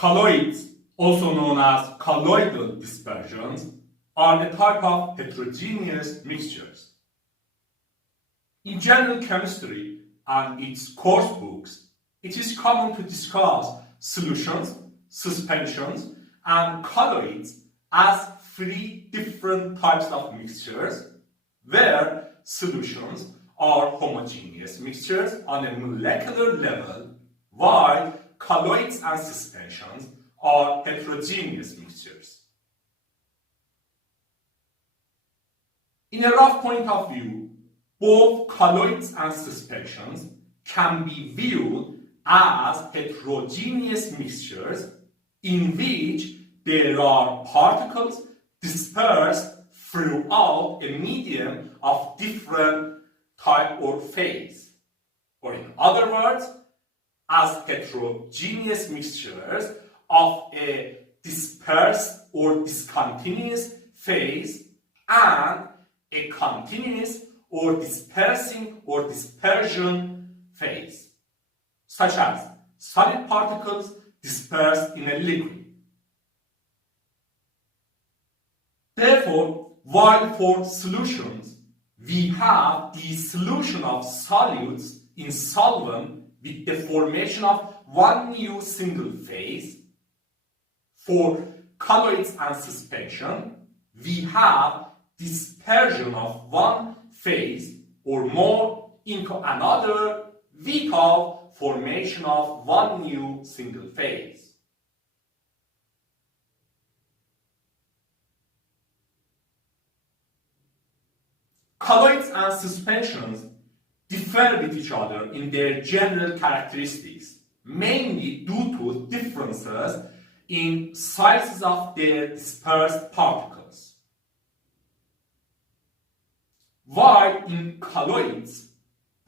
Colloids, also known as colloidal dispersions, are a type of heterogeneous mixtures. In general chemistry and its course books, it is common to discuss solutions, suspensions, and colloids as three different types of mixtures, where solutions are homogeneous mixtures on a molecular level, while colloids and suspensions are heterogeneous mixtures. In a rough point of view, both colloids and suspensions can be viewed as heterogeneous mixtures in which there are particles dispersed throughout a medium of different type or phase. Or in other words, as heterogeneous mixtures of a dispersed or discontinuous phase and a continuous or dispersing or dispersion phase, such as solid particles dispersed in a liquid. Therefore, while for solutions we have the solution of solutes in solvent with the formation of one new single phase, for colloids and suspension we have dispersion of one phase or more into another without formation of one new single phase. Colloids and suspensions differ with each other in their general characteristics, mainly due to differences in sizes of their dispersed particles. While in colloids,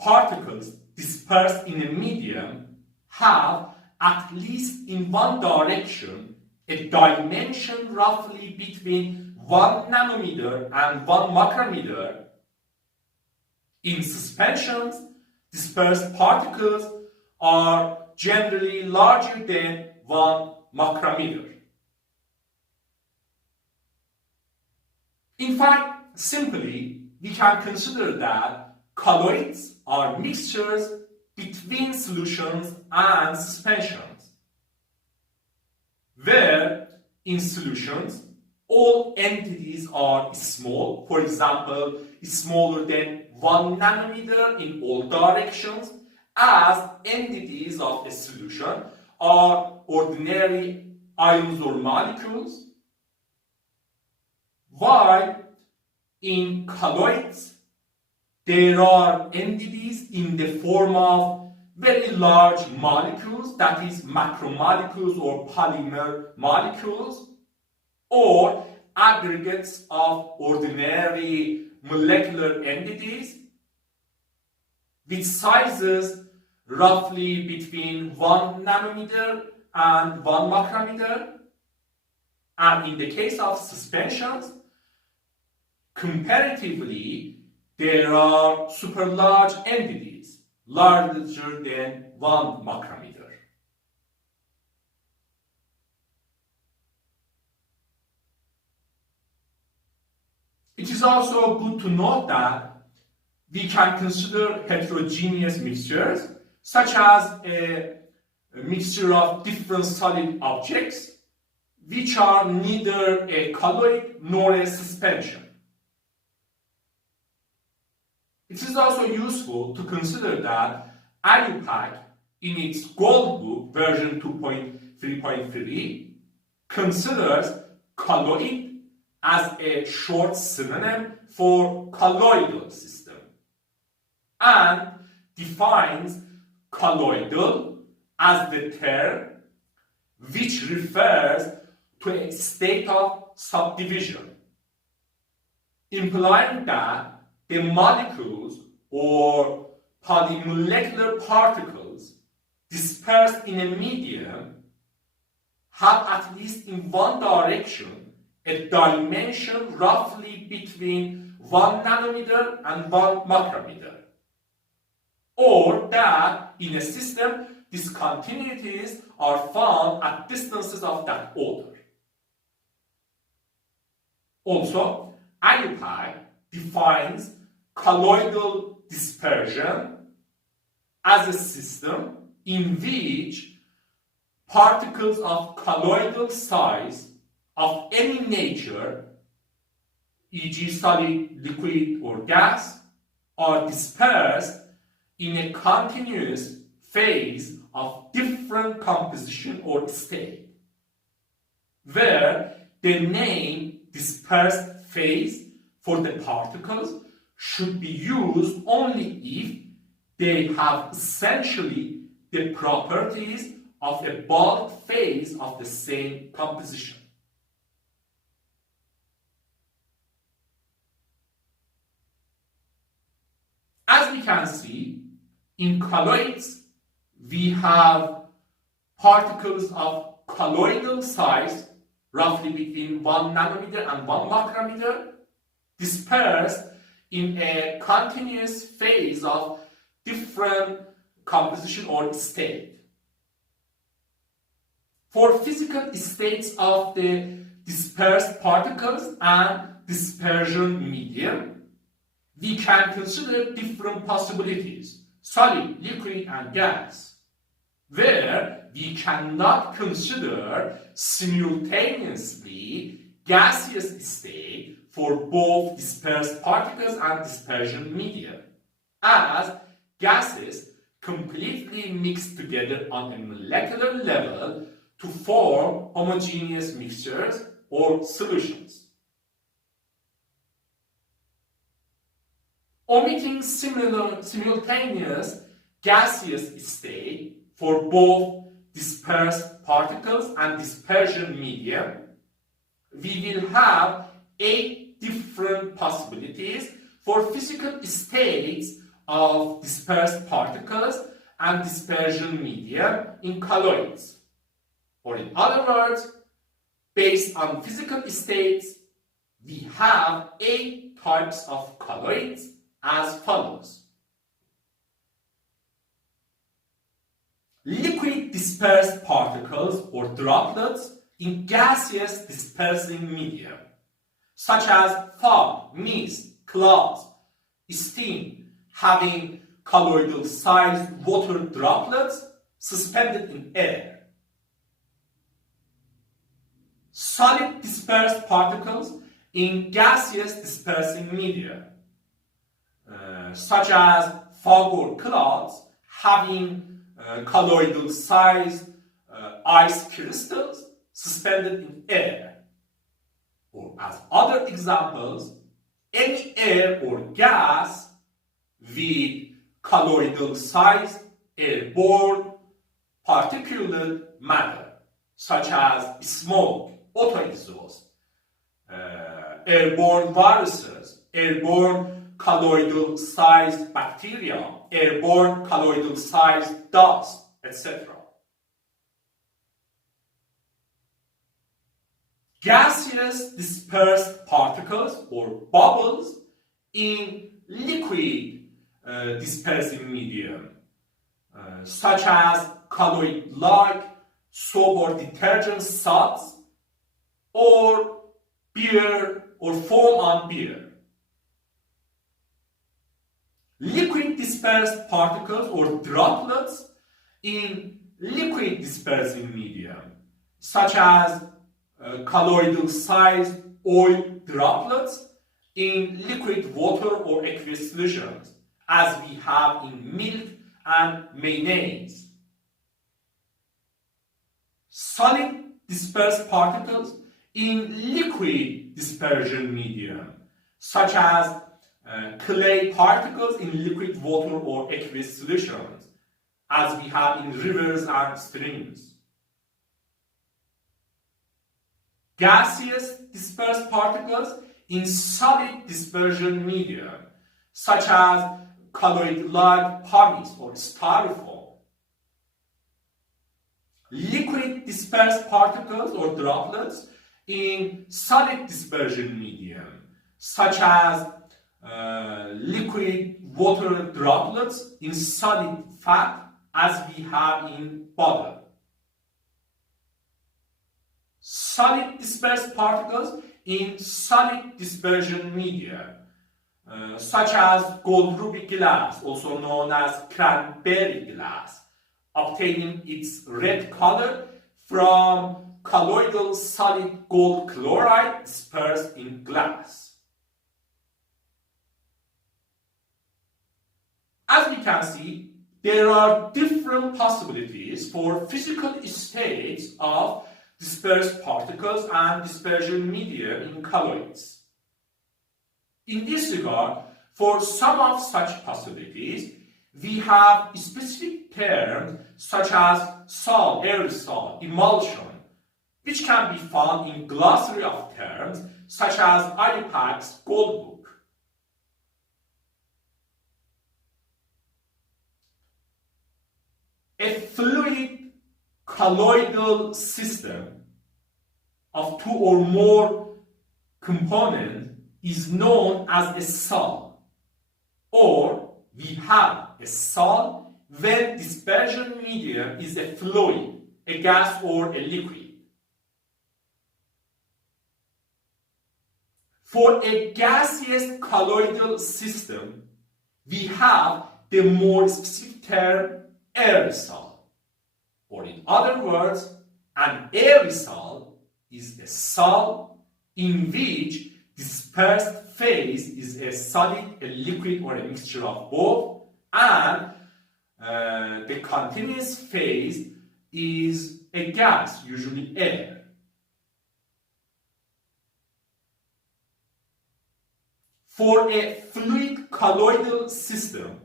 particles dispersed in a medium have, at least in one direction, a dimension roughly between 1 nanometer and 1 micrometer. In suspensions, dispersed particles are generally larger than 1 micrometer. In fact, simply, we can consider that colloids are mixtures between solutions and suspensions, where in solutions all entities are small, for example, smaller than 1 nanometer in all directions, as entities of a solution are ordinary ions or molecules, while in colloids there are entities in the form of very large molecules, that is macromolecules or polymer molecules, or aggregates of ordinary molecular entities with sizes roughly between 1 nanometer and 1 micrometer. And in the case of suspensions, comparatively, there are super large entities, larger than 1 micrometer. It is also good to note that we can consider heterogeneous mixtures, such as a mixture of different solid objects, which are neither a colloid nor a suspension. It is also useful to consider that AUPAC, in its Gold Book version 2.3.3, considers colloid as a short synonym for colloidal system and defines colloidal as the term which refers to a state of subdivision, implying that the molecules or polymolecular particles dispersed in a medium have, at least in one direction, a dimension roughly between 1 nanometer and 1 micrometer, or that in a system discontinuities are found at distances of that order. Also, Aggregation defines colloidal dispersion as a system in which particles of colloidal size of any nature, e.g. solid, liquid or gas, are dispersed in a continuous phase of different composition or state, where the name dispersed phase for the particles should be used only if they have essentially the properties of a bulk phase of the same composition. As we can see, in colloids, we have particles of colloidal size, roughly between 1 nanometer and 1 micrometer, dispersed in a continuous phase of different composition or state. For physical states of the dispersed particles and dispersion medium, we can consider different possibilities, solid, liquid, and gas, where we cannot consider simultaneously gaseous state for both dispersed particles and dispersion medium, as gases completely mix together on a molecular level to form homogeneous mixtures or solutions. Omitting simultaneous gaseous state for both dispersed particles and dispersion medium, we will have 8 different possibilities for physical states of dispersed particles and dispersion medium in colloids. Or in other words, based on physical states, we have 8 types of colloids as follows. Liquid dispersed particles or droplets in gaseous dispersing medium, such as fog, mist, clouds, steam, having colloidal sized water droplets suspended in air. Solid dispersed particles in gaseous dispersing media, such as fog or clouds, having colloidal sized ice crystals suspended in air. Or as other examples, any air or gas with colloidal sized airborne particulate matter, such as smoke, auto exhaust, airborne viruses, airborne colloidal sized bacteria, airborne colloidal sized dust, etc. Gaseous dispersed particles or bubbles in liquid dispersing medium, such as colloid-like soap or detergent suds, or beer or foam on beer. Liquid dispersed particles or droplets in liquid dispersing medium, such as colloidal sized oil droplets in liquid water or aqueous solutions, as we have in milk and mayonnaise. Solid dispersed particles in liquid dispersion medium, such as clay particles in liquid water or aqueous solutions, as we have in rivers and streams. Gaseous dispersed particles in solid dispersion medium, such as colloid-like pumice or styrofoam. Liquid dispersed particles or droplets in solid dispersion medium, such as liquid water droplets in solid fat as we have in bottom. Solid dispersed particles in solid dispersion media, such as gold ruby glass, also known as cranberry glass, obtaining its red color from colloidal solid gold chloride dispersed in glass. As we can see, there are different possibilities for physical states of dispersed particles and dispersion media in colloids. In this regard, for some of such possibilities, we have specific terms such as sol, aerosol, emulsion, which can be found in glossary of terms such as IUPAC's Gold Book. A fluid colloidal system of two or more components is known as a sol, or we have a sol when dispersion medium is a fluid, a gas or a liquid. For a gaseous colloidal system, we have the more specific term aerosol, or in other words, an aerosol is a sol in which dispersed phase is a solid, a liquid, or a mixture of both, and the continuous phase is a gas, usually air. For a fluid colloidal system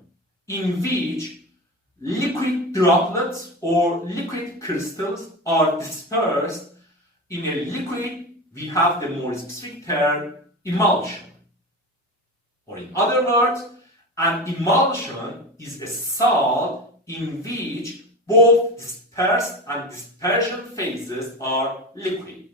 in which liquid droplets or liquid crystals are dispersed in a liquid, we have the more specific term emulsion. Or in other words, an emulsion is a sol in which both dispersed and dispersion phases are liquid.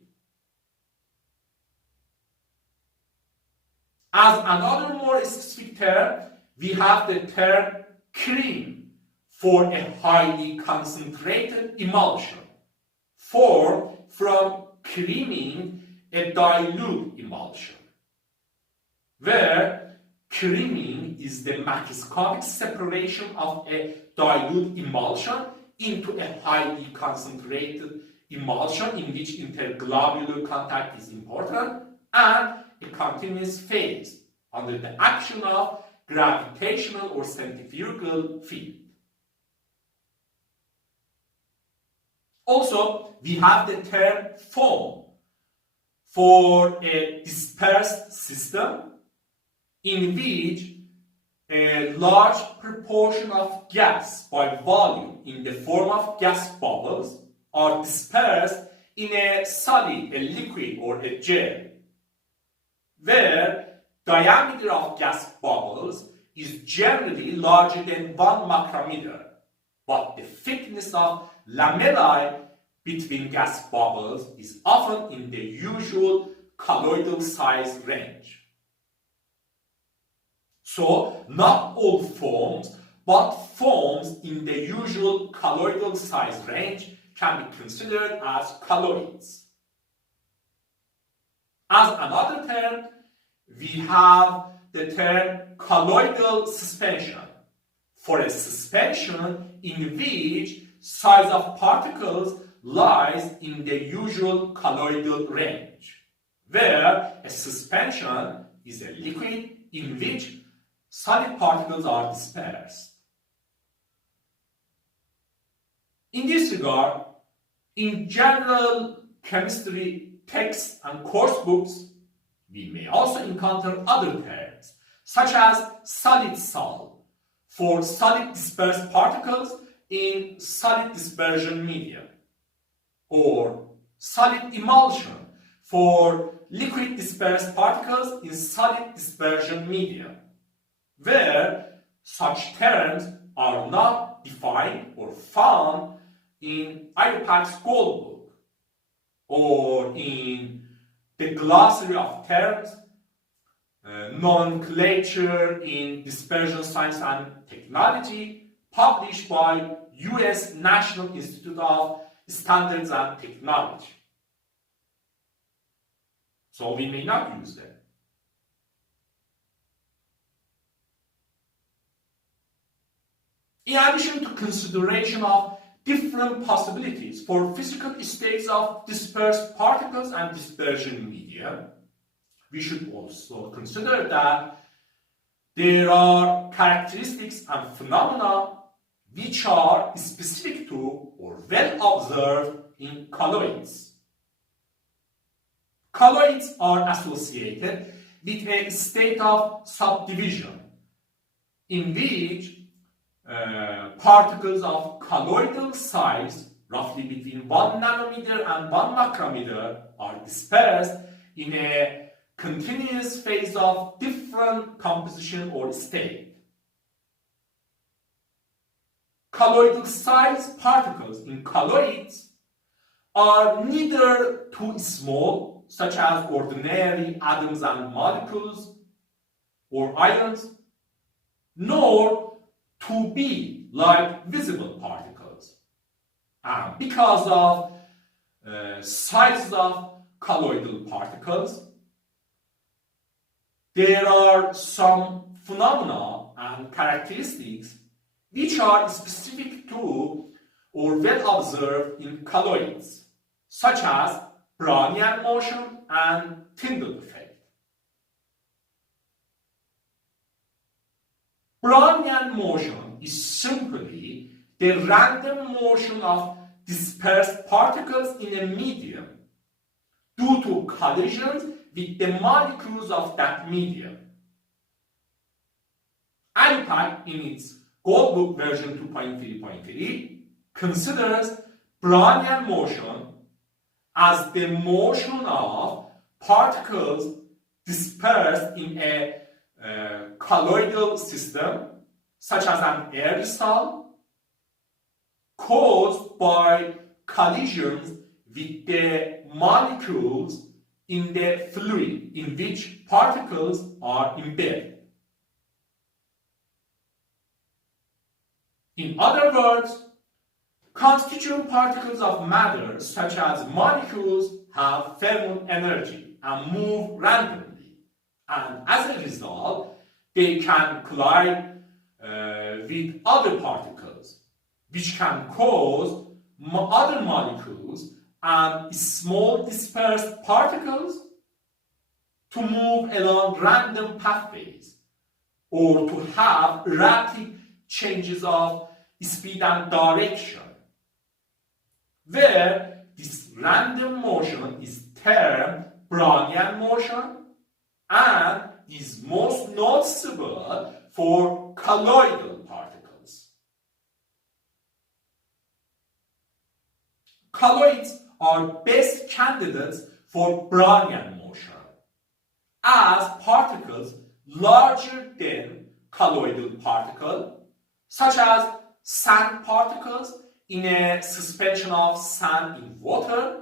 As another more specific term, we have the term cream for a highly concentrated emulsion, formed from creaming a dilute emulsion, where creaming is the macroscopic separation of a dilute emulsion into a highly concentrated emulsion in which interglobular contact is important and a continuous phase under the action of gravitational or centrifugal field. Also, we have the term foam for a dispersed system in which a large proportion of gas by volume in the form of gas bubbles are dispersed in a solid, a liquid, or a gel, where diameter of gas bubbles is generally larger than 1 micrometer, but the thickness of lamellae between gas bubbles is often in the usual colloidal size range. So, not all foams, but foams in the usual colloidal size range can be considered as colloids. As another term, we have the term colloidal suspension for a suspension in which size of particles lies in the usual colloidal range, where a suspension is a liquid in which solid particles are dispersed. In this regard, in general chemistry texts and course books, we may also encounter other terms, such as solid sol for solid dispersed particles in solid dispersion media, or solid emulsion for liquid dispersed particles in solid dispersion media, where such terms are not defined or found in IUPAC's Gold Book or in the glossary of terms, nomenclature in dispersion science and technology, published by US National Institute of Standards and Technology. So we may not use them. In addition to consideration of different possibilities for physical states of dispersed particles and dispersion media, we should also consider that there are characteristics and phenomena which are specific to or well observed in colloids. Colloids are associated with a state of subdivision in which particles of colloidal size, roughly between 1 nanometer and 1 macrometer, are dispersed in a continuous phase of different composition or state. Colloidal size particles in colloids are neither too small, such as ordinary atoms and molecules or ions, nor too big, like visible particles. And because of size of colloidal particles, there are some phenomena and characteristics which are specific to or well observed in colloids, such as Braniar motion and Tinted effect. Braniar motion is simply the random motion of dispersed particles in a medium due to collisions with the molecules of that medium. ANIPAC, in its Goldbook version 2.3.3, considers Braniar motion as the motion of particles dispersed in a colloidal system, such as an aerosol, caused by collisions with the molecules in the fluid in which particles are embedded. In other words, constituent particles of matter, such as molecules, have thermal energy and move randomly, and as a result, they can collide with other particles, which can cause other molecules and small dispersed particles to move along random pathways or to have rapid changes of speed and direction, where this random motion is termed Braniar motion and is most noticeable for colloidal particles. Colloids are best candidates for Braniar motion, as particles larger than colloidal particle, such as sand particles in a suspension of sand in water,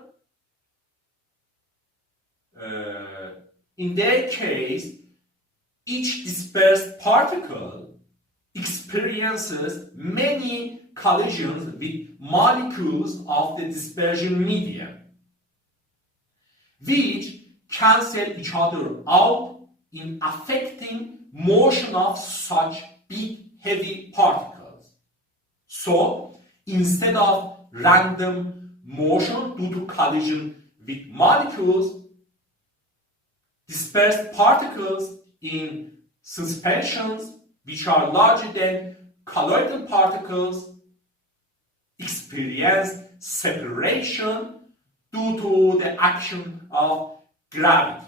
in their case, each dispersed particle experiences many collisions with molecules of the dispersion medium, which cancel each other out in affecting motion of such big heavy particles. So, instead of random motion due to collision with molecules, dispersed particles in suspensions which are larger than colloidal particles experience separation due to the action of gravity,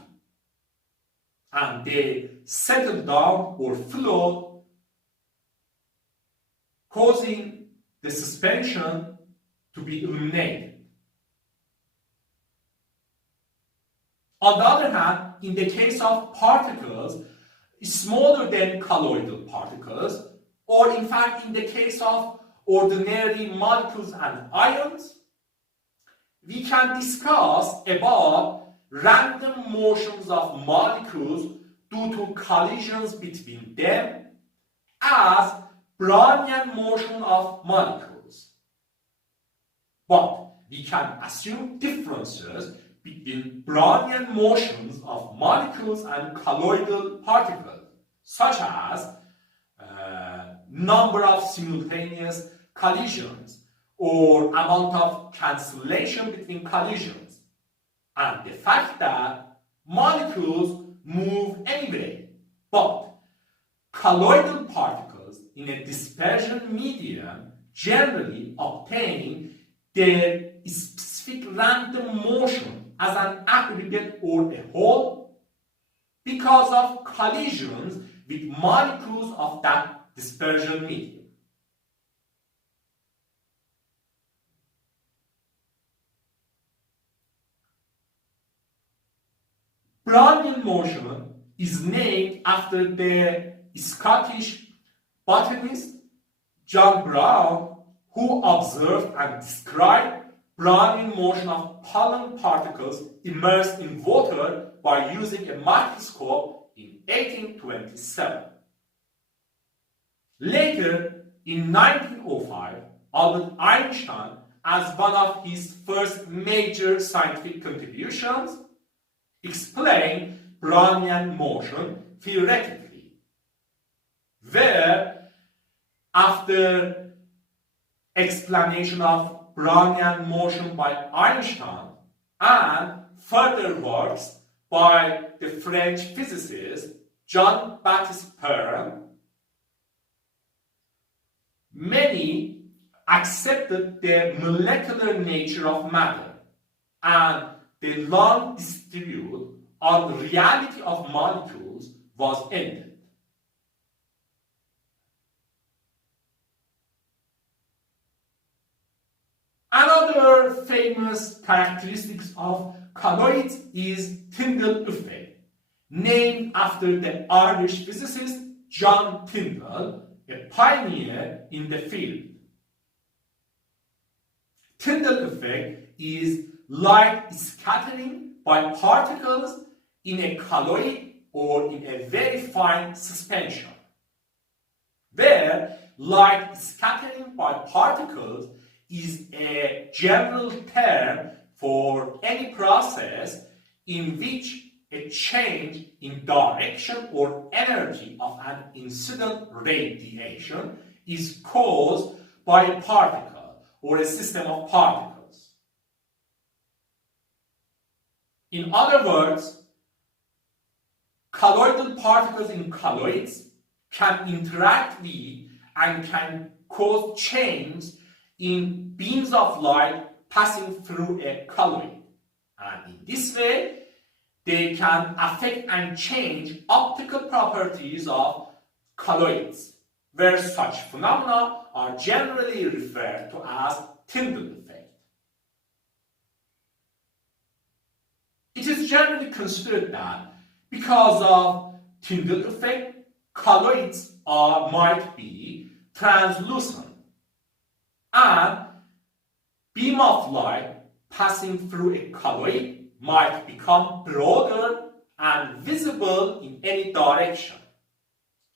and they settle down or float, causing the suspension to be eliminated. On the other hand, in the case of particles smaller than colloidal particles, or in fact in the case of ordinary molecules and ions, we can discuss about random motions of molecules due to collisions between them as Brownian motion of molecules. But we can assume differences between Brownian motions of molecules and colloidal particles, such as number of simultaneous collisions or amount of cancellation between collisions, and the fact that molecules move anyway, but colloidal particles in a dispersion medium generally obtain their specific random motion as an aggregate or a whole because of collisions with molecules of that dispersion medium. Brownian motion is named after the Scottish botanist John Brown, who observed and described Brownian motion of pollen particles immersed in water by using a microscope in 1827. Later, in 1905, Albert Einstein, as one of his first major scientific contributions, explained Brownian motion theoretically, where, after explanation of Brownian motion by Einstein and further works by the French physicist Jean-Baptiste Perrin, many accepted the molecular nature of matter and the long dispute on the reality of molecules was ended. Another famous characteristic of colloids is Tyndall effect, named after the Irish physicist John Tyndall, a pioneer in the field. Tyndall effect is light scattering by particles in a colloid or in a very fine suspension, where light scattering by particles is a general term for any process in which a change in direction or energy of an incident radiation is caused by a particle or a system of particles. In other words, colloidal particles in colloids can interact with and can cause change in beams of light passing through a colloid, and in this way they can affect and change optical properties of colloids, where such phenomena are generally referred to as Tyndall effect. It is generally considered that because of Tyndall effect, colloids might be translucent, and beam of light passing through a colloid might become broader and visible in any direction,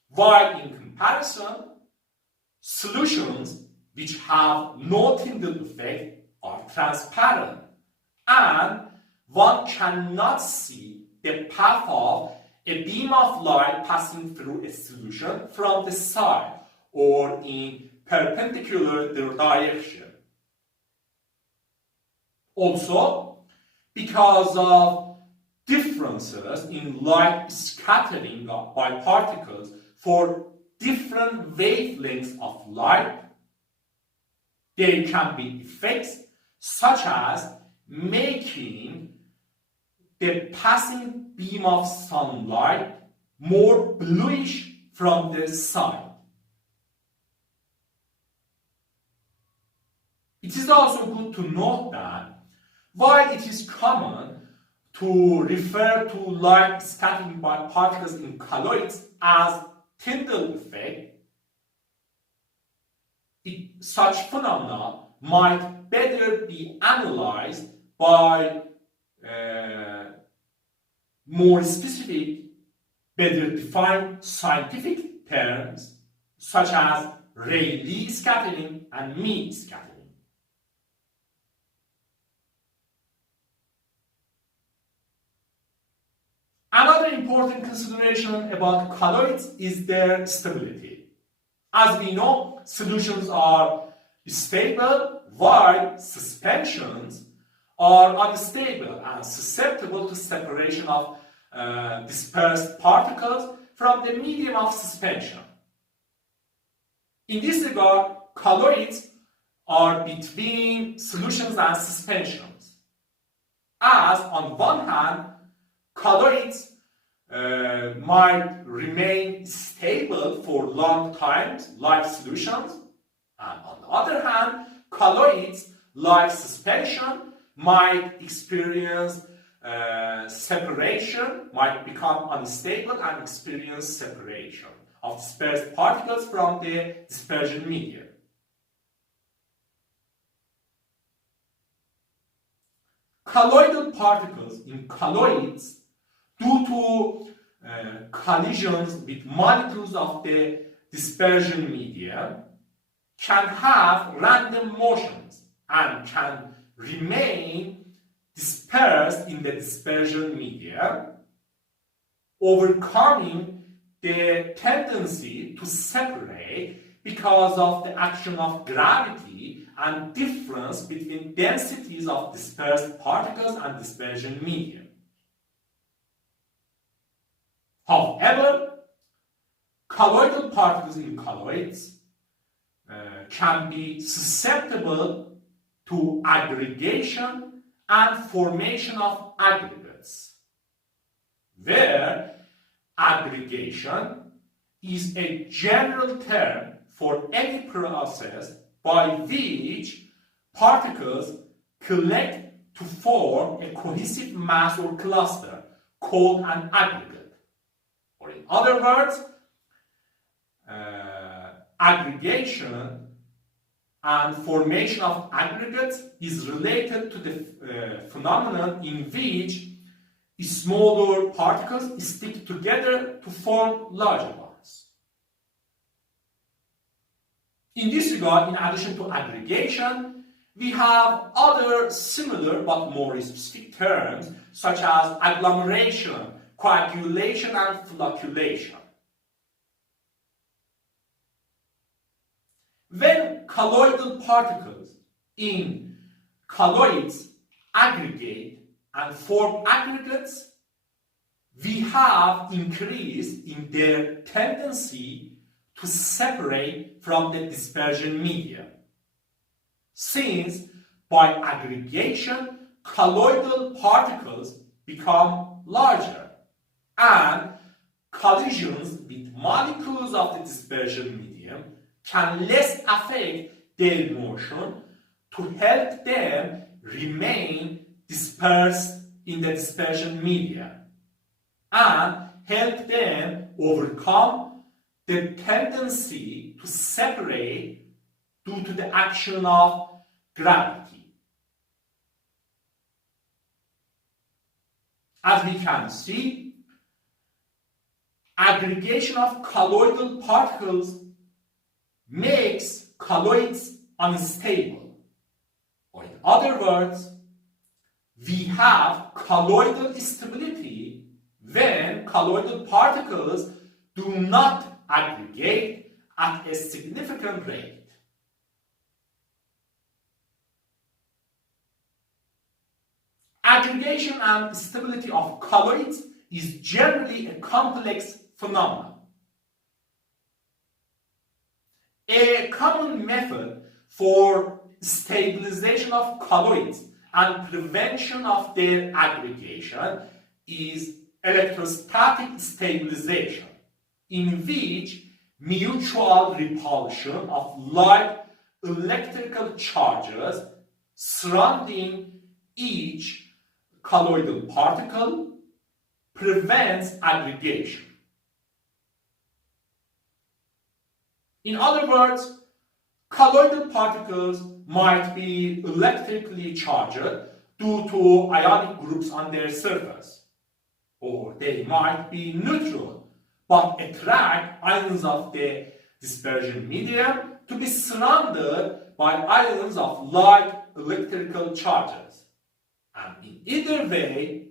while in comparison, solutions which have no Tyndall effect are transparent, and one cannot see the path of a beam of light passing through a solution from the side or in perpendicular direction. Also, because of differences in light scattering by particles for different wavelengths of light, there can be effects such as making the passing beam of sunlight more bluish from the side. It is also good to note that while it is common to refer to light scattering by particles in colloids as Tyndall effect, such phenomena might better be analyzed by more specific, better defined scientific terms such as Rayleigh scattering and mean scattering. Another important consideration about colloids is their stability. As we know, solutions are stable while suspensions are unstable and susceptible to separation of dispersed particles from the medium of suspension. In this regard, colloids are between solutions and suspensions, as on one hand, colloids might remain stable for long times like solutions, and on the other hand, colloids like suspension might experience separation, might become unstable and experience separation of dispersed particles from the dispersion medium. Colloidal particles in colloids, due to collisions with molecules of the dispersion medium, can have random motions and can remain dispersed in the dispersion medium, overcoming the tendency to separate because of the action of gravity and difference between densities of dispersed particles and dispersion medium. However, colloidal particles in colloids can be susceptible to aggregation and formation of aggregates, where aggregation is a general term for any process by which particles collect to form a cohesive mass or cluster called an aggregate. Or in other words, aggregation and formation of aggregates is related to the phenomenon in which smaller particles stick together to form larger ones. In this regard, in addition to aggregation, we have other similar but more specific terms such as agglomeration, coagulation, and flocculation. When colloidal particles in colloids aggregate and form aggregates, we have increase in their tendency to separate from the dispersion medium. Since by aggregation, colloidal particles become larger and collisions with molecules of the dispersion medium can less affect their motion to help them remain dispersed in the dispersion medium and help them overcome the tendency to separate due to the action of gravity. As we can see, aggregation of colloidal particles makes colloids unstable. Or in other words, we have colloidal stability when colloidal particles do not aggregate at a significant rate. Aggregation and stability of colloids is generally a complex phenomenon. A common method for stabilization of colloids and prevention of their aggregation is electrostatic stabilization, in which mutual repulsion of light electrical charges surrounding each colloidal particle prevents aggregation. In other words, colloidal particles might be electrically charged due to ionic groups on their surface, or they might be neutral but attract ions of the dispersion medium to be surrounded by islands of light electrical charges. And in either way,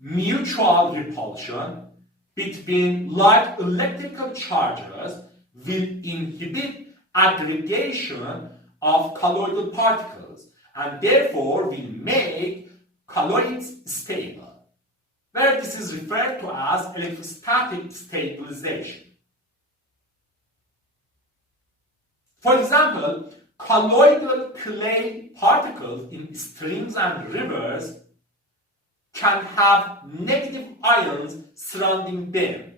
mutual repulsion between light electrical charges will inhibit aggregation of colloidal particles and therefore will make colloids stable, where this is referred to as electrostatic stabilization. For example, colloidal clay particles in streams and rivers can have negative ions surrounding them,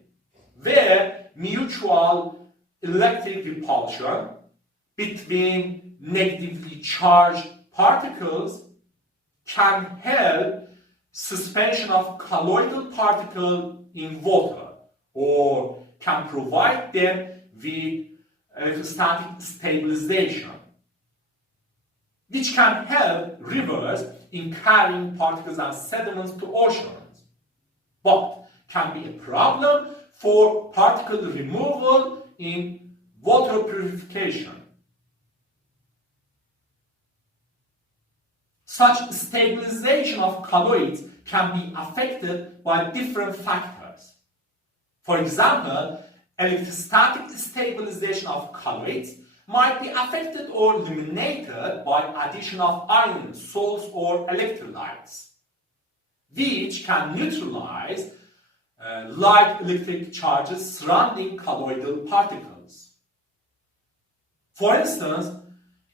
where mutual electric repulsion between negatively charged particles can help suspension of colloidal particles in water or can provide them with electrostatic stabilization, which can help rivers in carrying particles and sediments to oceans, but can be a problem for particle removal in water purification. Such stabilization of colloids can be affected by different factors. For example, electrostatic stabilization of colloids might be affected or eliminated by addition of ions, salts, or electrolytes, which can neutralize light electric charges surrounding colloidal particles. For instance,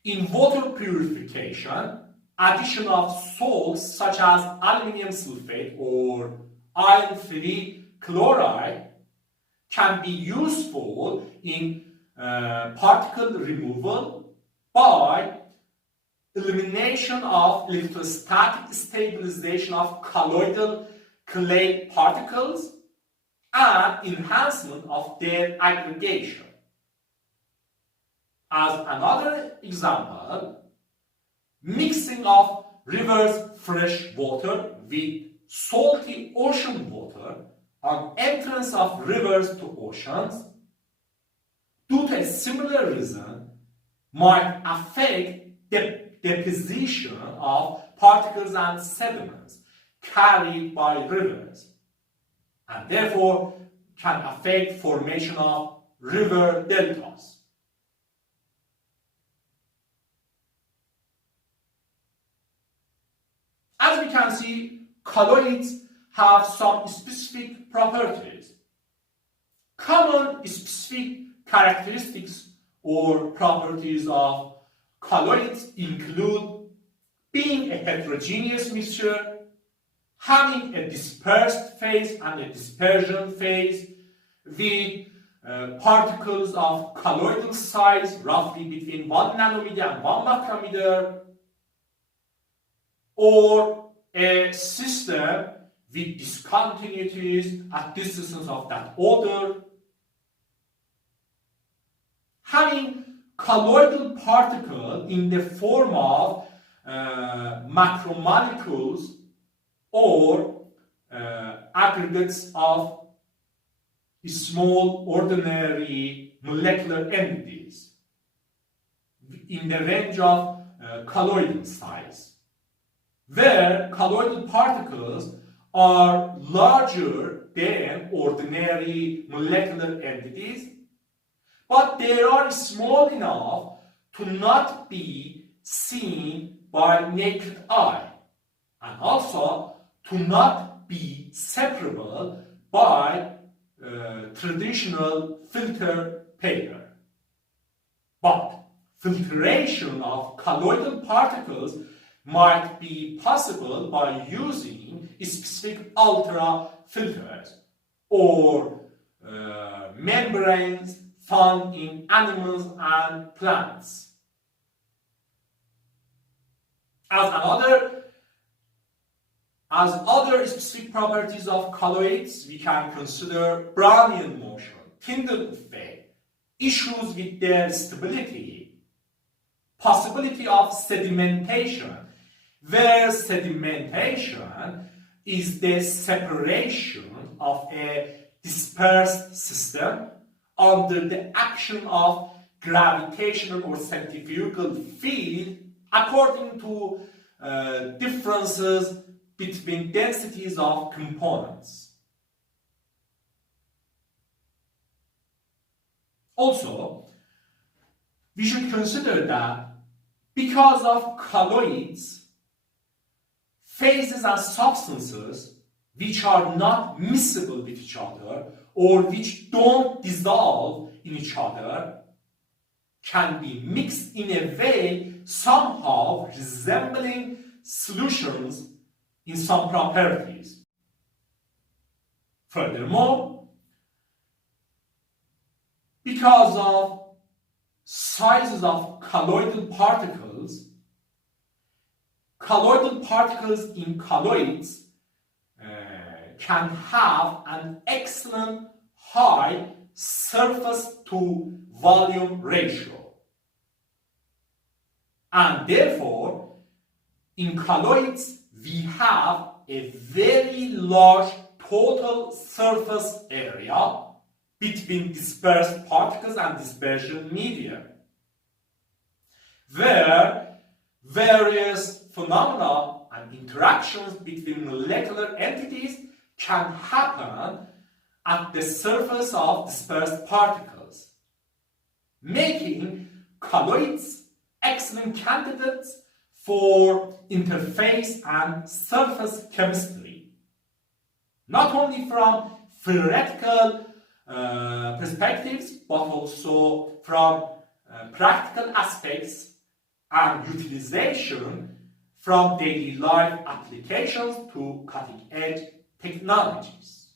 in water purification, addition of salts such as aluminum sulfate or iron-free chloride can be useful in particle removal by elimination of electrostatic stabilization of colloidal clay particles and enhancement of their aggregation. As another example, mixing of rivers' fresh water with salty ocean water on entrance of rivers to oceans, due to a similar reason, might affect the deposition of particles and sediments carried by rivers, and therefore can affect formation of river deltas. As we can see, colloids have some specific properties. Common specific characteristics or properties of colloids include being a heterogeneous mixture, having a dispersed phase and a dispersion phase with particles of colloidal size roughly between 1 nanometer and 1 micrometer, or a system with discontinuities at distances of that order, having colloidal particle in the form of macromolecules or aggregates of small ordinary molecular entities in the range of colloidal size, where colloidal particles are larger than ordinary molecular entities, but they are small enough to not be seen by naked eye, and also to not be separable by traditional filter paper. But filtration of colloidal particles might be possible by using specific ultra filters or membranes found in animals and plants. As other specific properties of colloids, we can consider Braniar motion, Tinted effect, issues with their stability, possibility of sedimentation, where sedimentation is the separation of a dispersed system under the action of gravitational or centrifugal field according to differences between densities of components. Also, we should consider that because of colloids, phases and substances which are not miscible with each other or which don't dissolve in each other can be mixed in a way somehow resembling solutions in some properties. Furthermore, because of sizes of colloidal particles in colloids can have an excellent high surface to volume ratio. And therefore, in colloids, we have a very large total surface area between dispersed particles and dispersion media, where various phenomena and interactions between molecular entities can happen at the surface of dispersed particles, making colloids excellent candidates for interface and surface chemistry, not only from theoretical perspectives, but also from practical aspects and utilization from daily life applications to cutting-edge technologies.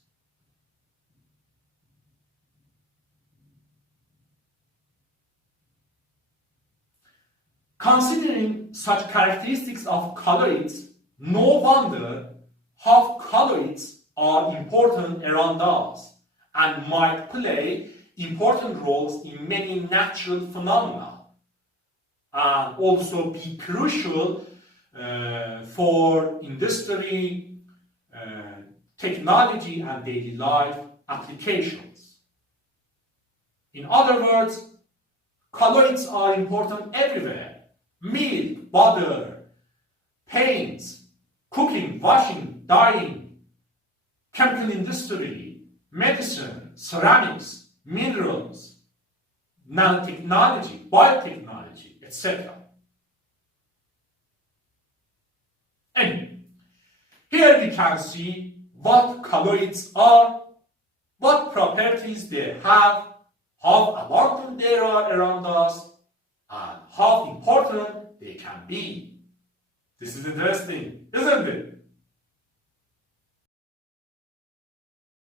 Considering such characteristics of colloids, no wonder how colloids are important around us and might play important roles in many natural phenomena and also be crucial for industry, technology and daily life applications. In other words, colloids are important everywhere. Milk, butter, paints, cooking, washing, dyeing, chemical industry, medicine, ceramics, minerals, nanotechnology, biotechnology, etc. And here we can see what colloids are, what properties they have, how abundant they are around us, and how important they can be. This is interesting, isn't it?